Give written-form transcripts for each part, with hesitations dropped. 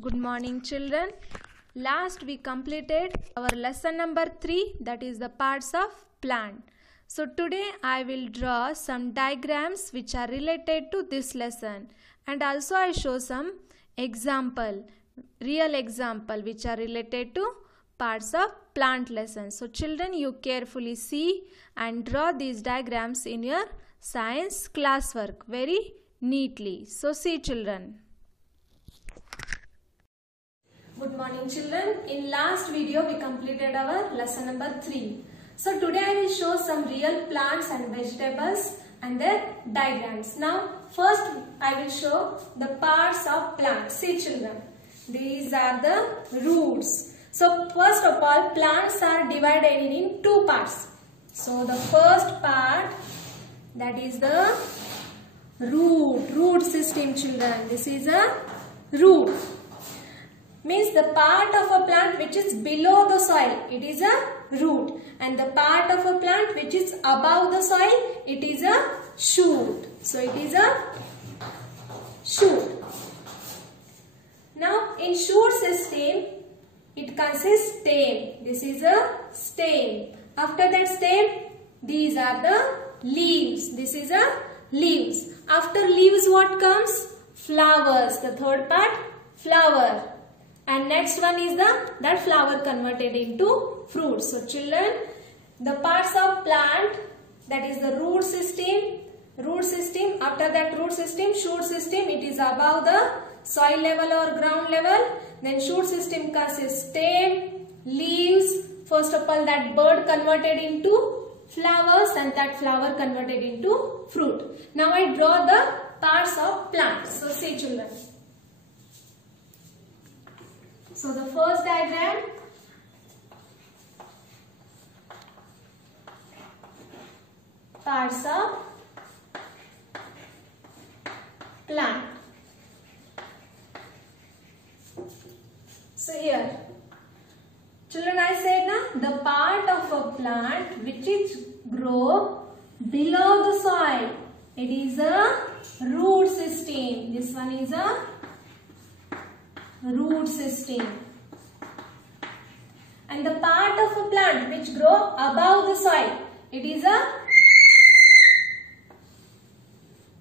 Good morning, children. Last we completed our lesson number 3, that is the parts of plant. So today I will draw some diagrams which are related to this lesson, and also I show some real example which are related to parts of plant lesson. So children, you carefully see and draw these diagrams in your science classwork very neatly. So see children. Good morning children. In last video we completed our lesson number 3. So today I will show some real plants and vegetables and their diagrams. Now first I will show the parts of plants. See children, these are the roots. So first of all, plants are divided in two parts. So the first part, that is the root system children. This is a root. Means the part of a plant which is below the soil, it is a root, and the part of a plant which is above the soil, it is a shoot. So it is a shoot. Now in shoot system, it consists stem. This is a stem. After that stem, these are the leaves. This is a leaves. After leaves, what comes? Flowers. The third part, flower. And next one is that flower converted into fruit. So children, the parts of plant, that is the root system. After that root system, shoot system, it is above the soil level or ground level. Then shoot system consists stem, leaves, first of all that bird converted into flowers, and that flower converted into fruit. Now I draw the parts of plants. So see children. So the first diagram, parts of plant. So here, children, I said na, the part of a plant which is grow below the soil, it is a root system. This one is a root system. And the part of a plant which grow above the soil, it is a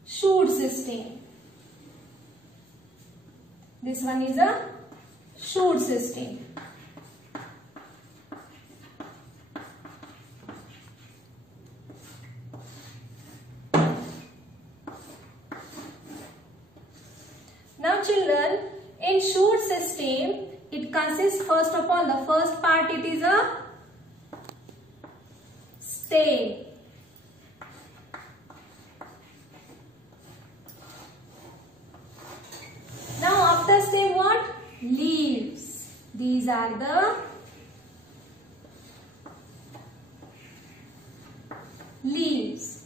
shoot system. This one is a shoot system. Now children, in shoot system, it consists first of all, the first part, it is a stem. Now after stem what? Leaves. These are the leaves.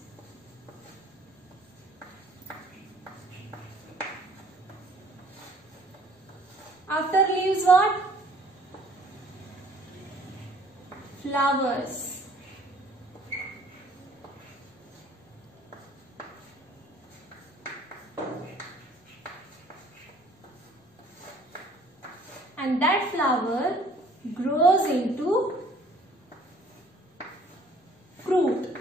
After leaves what? Flowers. And that flower grows into fruit.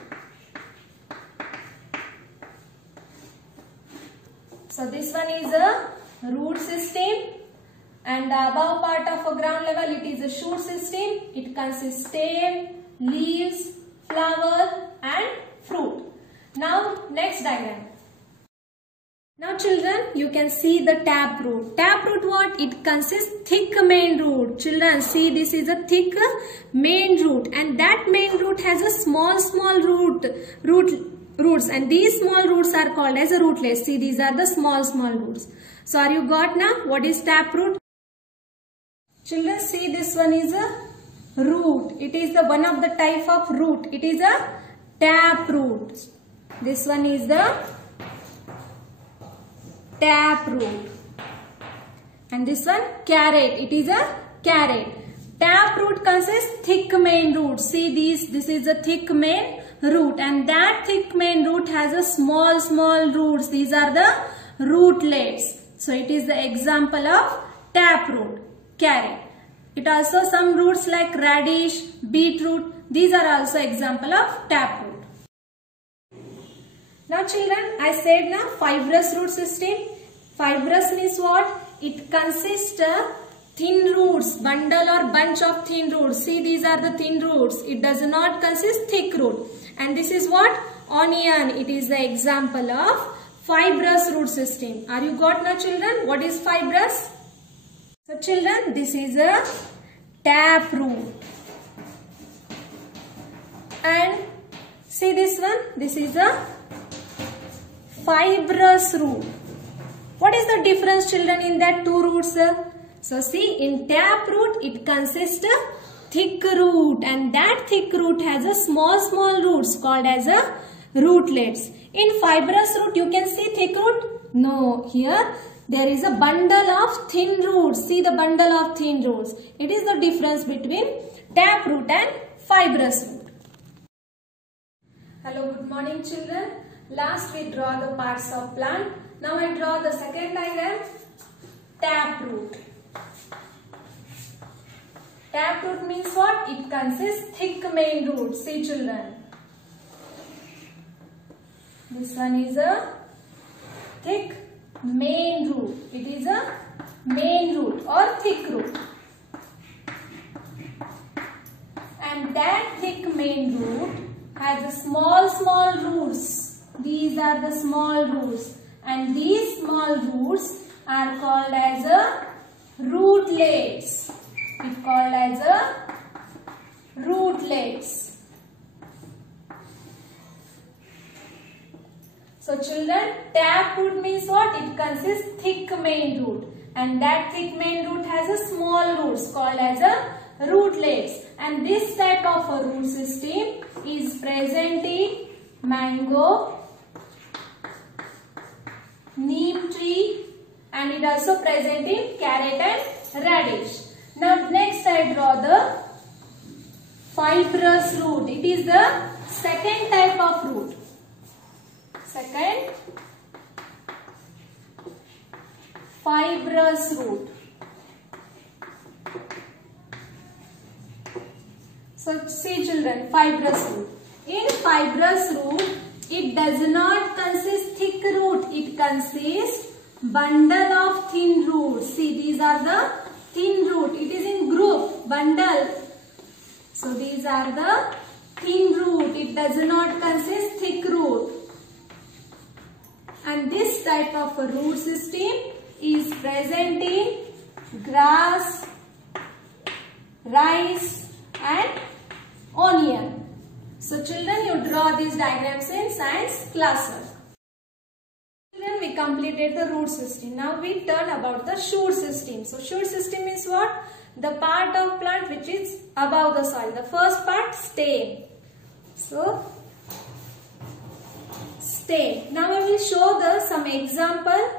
So this one is a root system. And the above part of a ground level, it is a shoot system. It consists stem, leaves, flower and fruit. Now next diagram. Now children, you can see the taproot. Taproot what? It consists thick main root. Children, see, this is a thick main root, and that main root has a small roots, and these small roots are called as a rootlets. See, these are the small roots. So are you got now what is taproot? Children, see, this one is a root. It is the one of the type of root. It is a taproot. This one is the taproot. And this one carrot. It is a carrot. Taproot consists thick main root. See this is a thick main root, and that thick main root has a small roots. These are the rootlets. So it is the example of taproot, carrot. It also some roots like radish, beetroot. These are also example of taproot. Now children, I said now fibrous root system. Fibrous means what? It consists of thin roots, bundle or bunch of thin roots. See, these are the thin roots. It does not consist thick root. And this is what? Onion. It is the example of fibrous root system. Are you got now children? What is fibrous? So children, this is a taproot. And see this one? This is a fibrous root. What is the difference children in that two roots? So see, in taproot it consists of thick root, and that thick root has a small roots called as a rootlets. In fibrous root you can see thick root? No, here there is a bundle of thin roots. See the bundle of thin roots. It is the difference between taproot and fibrous root. Hello, good morning children. Last we draw the parts of plant. Now I draw the second diagram, taproot. Taproot means what? It consists thick main root. See children. This one is a thick main root. It is a main root or thick root. And that thick main root has a small roots. These are the small roots. And these small roots are called as a rootlets. It called as a rootlets. So children, taproot means what? It consists thick main root. And that thick main root has a small roots called as a rootlets. And this type of a root system is present in mango, neem tree, and it also present in carrot and radish. Now next I draw the fibrous root. It is the second type of root. Second, fibrous root. So see children, fibrous root. In fibrous root, it does not consist thick root. It consists bundle of thin roots. See, these are the thin root. It is in group, bundle. So these are the thin root. It does not consist thick root. And this type of a root system is present in grass, rice and onion. So children, you draw these diagrams in science classwork. Children, we completed the root system. Now we turn about the shoot system. So shoot system is what? The part of plant which is above the soil. The first part, stem. So stem. Now I will show some example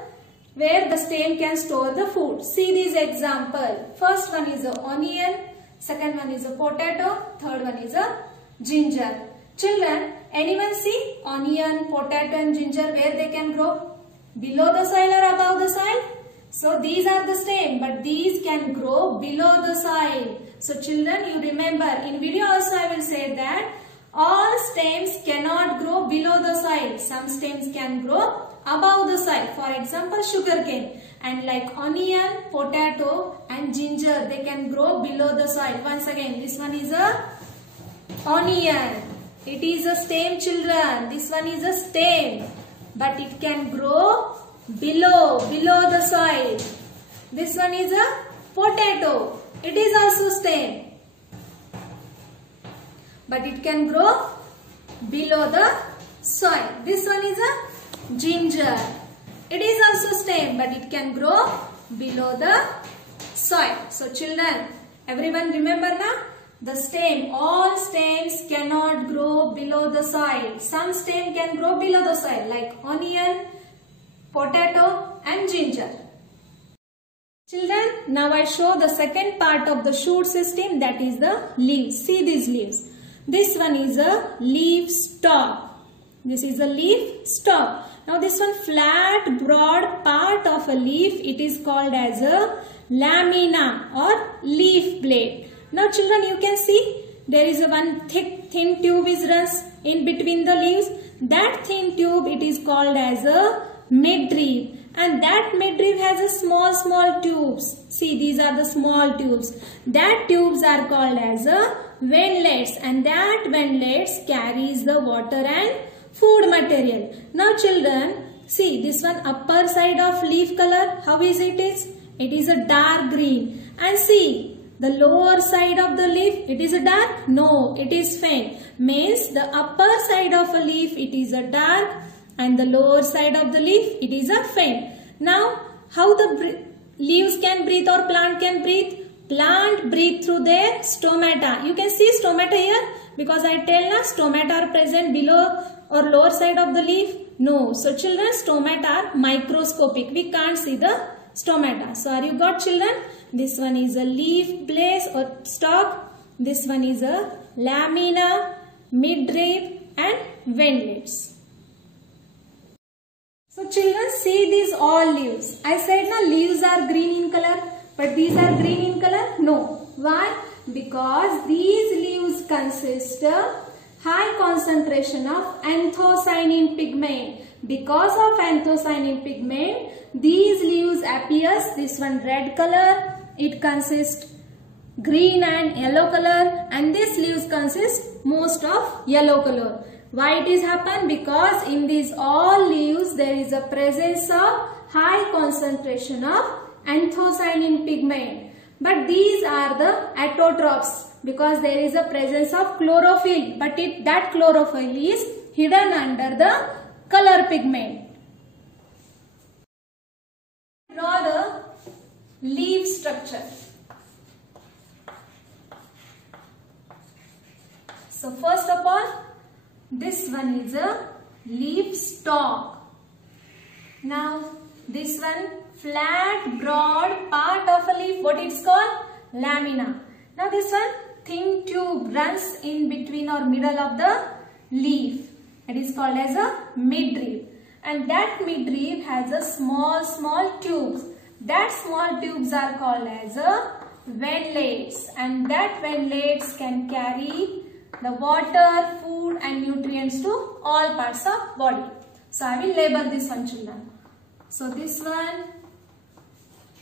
where the stem can store the food. See this example. First one is a onion. Second one is a potato. Third one is a ginger. Children, anyone see onion, potato and ginger where they can grow? Below the soil or above the soil? So these are the stem, but these can grow below the soil. So children, you remember, in video also I will say that all stems cannot grow below the soil. Some stems can grow above the soil. For example, sugarcane. And like onion, potato and ginger, they can grow below the soil. Once again, this one is a onion. It is a stem children. This one is a stem. But it can grow below the soil. This one is a potato. It is also stem. But it can grow below the soil. This one is a ginger. It is also stem, but it can grow below the soil. So children, everyone remember now? The stem, all stems cannot grow below the soil. Some stem can grow below the soil like onion, potato and ginger. Children, now I show the second part of the shoot system, that is the leaves. See these leaves. This one is a leaf stalk. This is a leaf stalk. Now this one flat broad part of a leaf, it is called as a lamina or leaf blade. Now children, you can see there is a one thin tube is runs in between the leaves. That thin tube, it is called as a midrib, and that midrib has a small tubes. See, these are the small tubes. That tubes are called as a windlets, and that windlets carries the water and food material. Now children, see this one upper side of leaf color, how is it is? It is a dark green. And see the lower side of the leaf, it is a dark? No, it is faint. Means the upper side of a leaf, it is a dark, and the lower side of the leaf, it is a faint. Now how the leaves can breathe or plant can breathe? Plant breathe through their stomata. You can see stomata here because I tell na stomata are present below or lower side of the leaf. No. So children, stomata are microscopic. We can't see the stomata. So are you got children? This one is a leaf blade or stalk. This one is a lamina, midrib and windlets. So children, see these all leaves. I said na leaves are green in color, but these are green in color? No. Why? Because these leaves consist of high concentration of anthocyanin pigment. Because of anthocyanin pigment, these leaves appears this one red color. It consists green and yellow color, and these leaves consist most of yellow color. Why it is happen? Because in these all leaves there is a presence of high concentration of anthocyanin pigment. But these are the autotrophs because there is a presence of chlorophyll, but that chlorophyll is hidden under the color pigment. Draw the leaf structure. So first of all, this one is a leaf stalk. Now this one flat broad part of a leaf, what it's called? Lamina. Now this one thin tube runs in between or middle of the leaf. It is called as a midrib, and that midrib has a small tubes. That small tubes are called as a windlets, and that windlets can carry the water, food and nutrients to all parts of body. So I will label this one children. So this one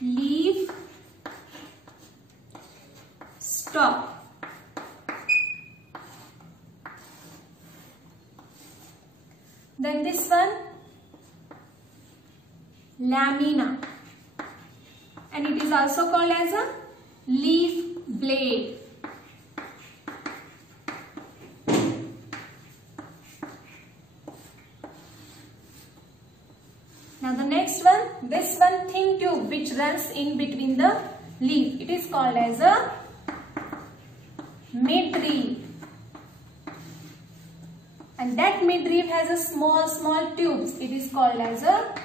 leaf stalk. Then this one lamina, and it is also called as a leaf blade. Now the next one, this one thin tube which runs in between the leaf, it is called as a midrib, and that midrib has a small tubes. It is called as a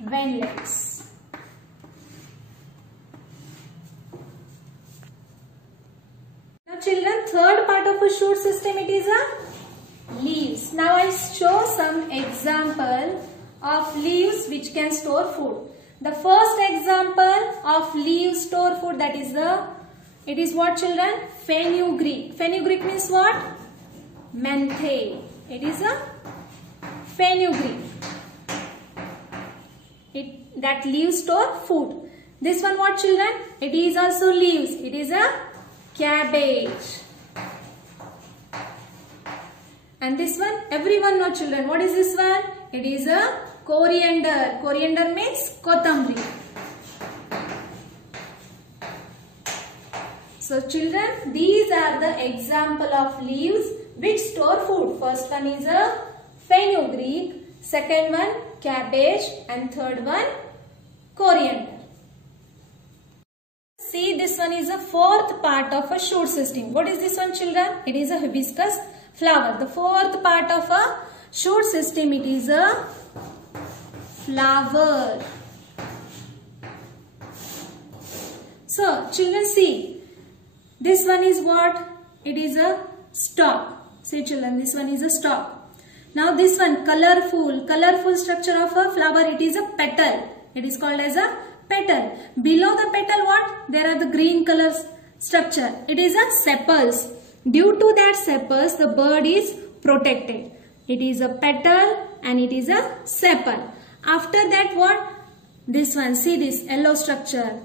windlets. Now children, third part of a shoot system, it is a leaves. Now I show some example of leaves which can store food. The first example of leaves store food, that is it is what children? Fenugreek. Fenugreek means what? Menthe. It is a fenugreek. That leaves store food. This one what children? It is also leaves. It is a cabbage. And this one, everyone know children. What is this one? It is a coriander. Coriander means kothambri. So children, these are the example of leaves which store food. First one is a fenugreek, second one cabbage, and third one coriander. See, this one is a fourth part of a shoot system. What is this one children? It is a hibiscus flower. The fourth part of a shoot system, it is a flower. So children, see, this one is what? It is a stalk. See children, this one is a stalk. Now this one, colorful structure of a flower, it is a petal. It is called as a petal. Below the petal what? There are the green color structure. It is a sepals. Due to that sepals, the bird is protected. It is a petal and it is a sepal. After that what? This one, see this yellow structure.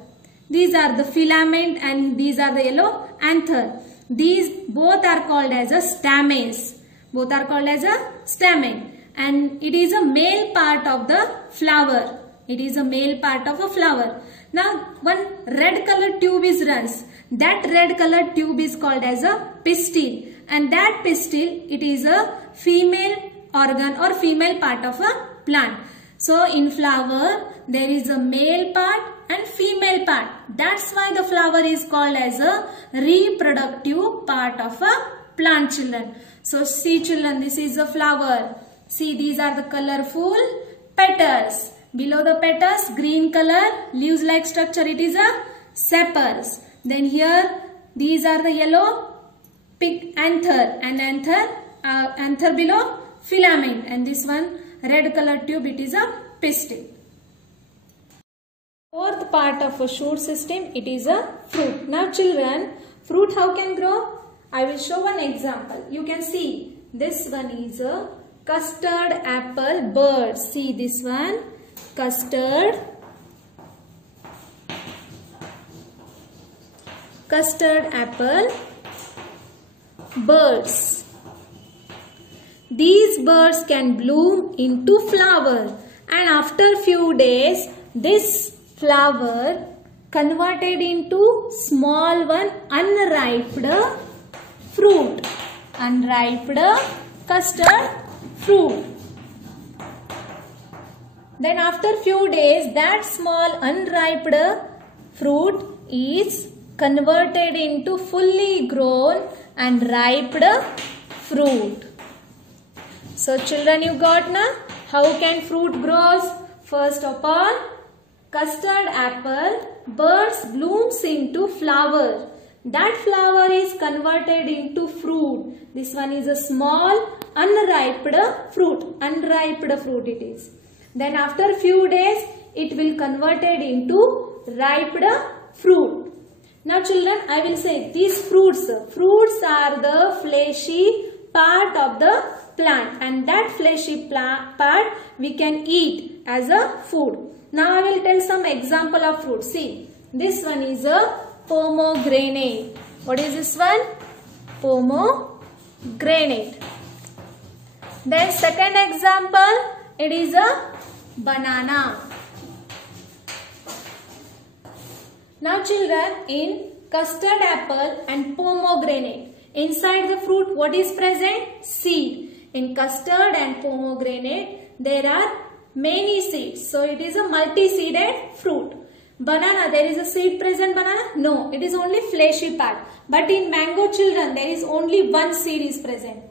These are the filament and these are the yellow anther. These both are called as a stamens. Both are called as a stamen. And it is a male part of the flower. It is a male part of a flower. Now one red colored tube is runs. That red colored tube is called as a pistil. And that pistil, it is a female organ or female part of a plant. So in flower, there is a male part and female part. That's why the flower is called as a reproductive part of a plant, children. So see children, this is a flower. See, these are the colorful petals. Below the petals, green color, leaves like structure, it is a sepals. Then here, these are the yellow pink anther and anther below filament, and this one red color tube, it is a pistil. Fourth part of a shoot system, it is a fruit. Now children, fruit how can grow? I will show one example. You can see this one is a custard apple bird. See this one, custard apple birds. These birds can bloom into flower, and after few days this flower converted into small one unripe fruit, unripe custard fruit. Then after few days that small unripe fruit is converted into fully grown and ripe fruit. So children, you got na how can fruit grows? First of all, custard apple birds blooms into flower. That flower is converted into fruit. This one is a small unripe fruit. Unripe fruit it is. Then after few days it will converted into ripe fruit. Now children, I will say these fruits are the fleshy part of the plant, and that fleshy part we can eat as a food. Now I will tell some example of fruit. See, this one is a pomegranate. What is this one? Pomegranate. Then second example, it is a banana. Now children, in custard apple and pomegranate, inside the fruit what is present? Seed. In custard and pomegranate there are many seeds. So it is a multi-seeded fruit. Banana, there is a seed present banana? No, it is only fleshy part. But in mango children, there is only one seed is present.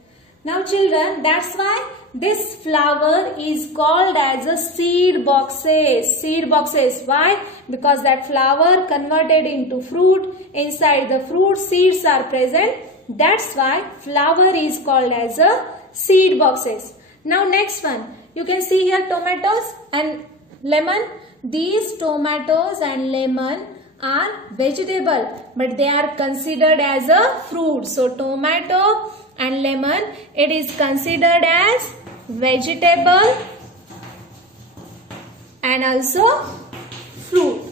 Now children, that's why this flower is called as a seed boxes. Seed boxes. Why? Because that flower converted into fruit. Inside the fruit seeds are present. That's why flower is called as a seed boxes. Now next one. You can see here tomatoes and lemon. These tomatoes and lemon are vegetable, but they are considered as a fruit. So tomato and lemon, it is considered as vegetable and also fruit.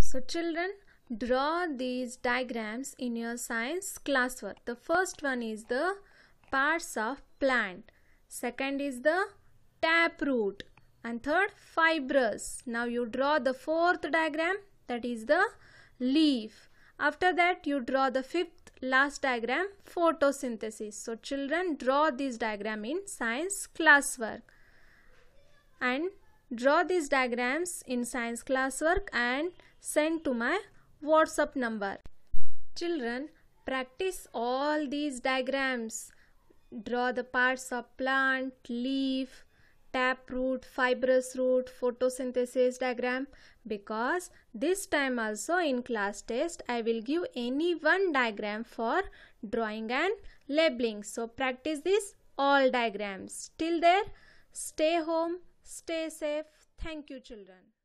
So children, draw these diagrams in your science classwork. The first one is the parts of plant. Second is the taproot. And third, fibrous. Now you draw the fourth diagram, that is the leaf. After that you draw the fifth last diagram, photosynthesis. So children, draw this diagram in science classwork. And draw these diagrams in science classwork and send to my WhatsApp number. Children, practice all these diagrams. Draw the parts of plant, leaf, taproot, fibrous root, photosynthesis diagram, because this time also in class test I will give any one diagram for drawing and labeling. So practice this all diagrams. Till there, stay home, stay safe. Thank you, children.